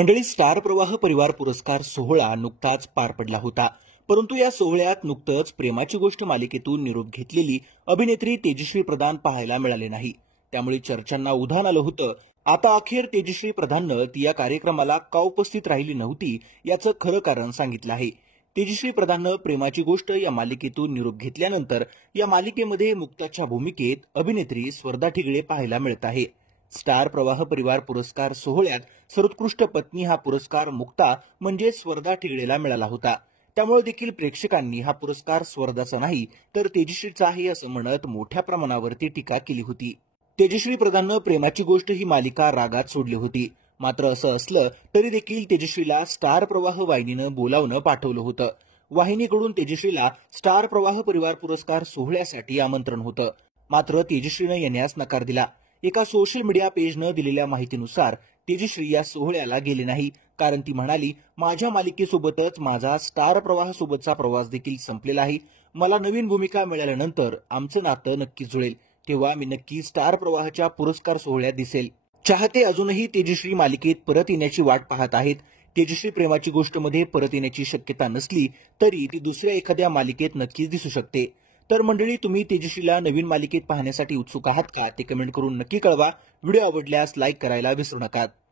मंडळी, स्टार प्रवाह परिवार पुरस्कार सोहळा नुकताच पार पडला होता. परंतु या सोहळ्यात नुकतंच प्रेमाची गोष्ट मालिकेतून निरोप घेतलेली अभिनेत्री तेजश्री प्रधान पाहायला मिळाले नाही. त्यामुळे चर्चांना उधाण आलं होतं. आता अखेर तेजश्री प्रधाननं ती या कार्यक्रमाला का उपस्थित राहिली नव्हती याचं खरं कारण सांगितलं आहे. तेजश्री प्रधाननं प्रेमाची गोष्ट या मालिकेतून निरोप घेतल्यानंतर या मालिकेमध्ये मुक्ताच्या भूमिकेत अभिनेत्री स्वर्धा ठिगळे पाहायला मिळत आहे. स्टार प्रवाह परिवार पुरस्कार सोहळ्यात सर्वोत्कृष्ट पत्नी हा पुरस्कार मुक्ता म्हणजे स्वर्धा ठिगळेला मिळाला होता. त्यामुळे देखील प्रेक्षकांनी हा पुरस्कार स्वर्धाचा नाही तर तेजश्रीचा आहे असं म्हणत मोठ्या प्रमाणावरती टीका केली होती. तेजश्री प्रधाननं प्रेमाची गोष्ट ही मालिका रागात सोडली होती. मात्र असं असलं तरी देखील तेजश्रीला स्टार प्रवाह वाहिनीनं बोलावणं पाठवलं होतं. वाहिनीकडून तेजश्रीला स्टार प्रवाह परिवार पुरस्कार सोहळ्यासाठी आमंत्रण होतं. मात्र तेजश्रीनं येण्यास नकार दिला. एका सोशल मीडिया पेजनं दिलेल्या माहितीनुसार तेजश्री या सोहळ्याला गेली नाही, कारण ती म्हणाली, माझ्या मालिकेसोबतच माझा स्टार प्रवाह सोबतचा प्रवास देखील संपलेला आहे. मला नवीन भूमिका मिळाल्यानंतर आमचं नातं नक्की जुळेल, तेव्हा मी नक्की स्टार प्रवाहाच्या पुरस्कार सोहळ्यात दिसेल. चाहते अजूनही तेजश्री मालिकेत परत येण्याची वाट पाहत आहेत. तेजश्री प्रेमाची गोष्टमध्ये परत येण्याची शक्यता नसली तरी ती दुसऱ्या एखाद्या मालिकेत नक्कीच दिसू शकते. तर मंडळी, तुम्ही तेजश्रीला नवीन मालिकेत पाहण्यासाठी उत्सुक आहात का ते कमेंट करून नक्की कळवा. व्हिडिओ आवडल्यास लाईक करायला विसरू नका.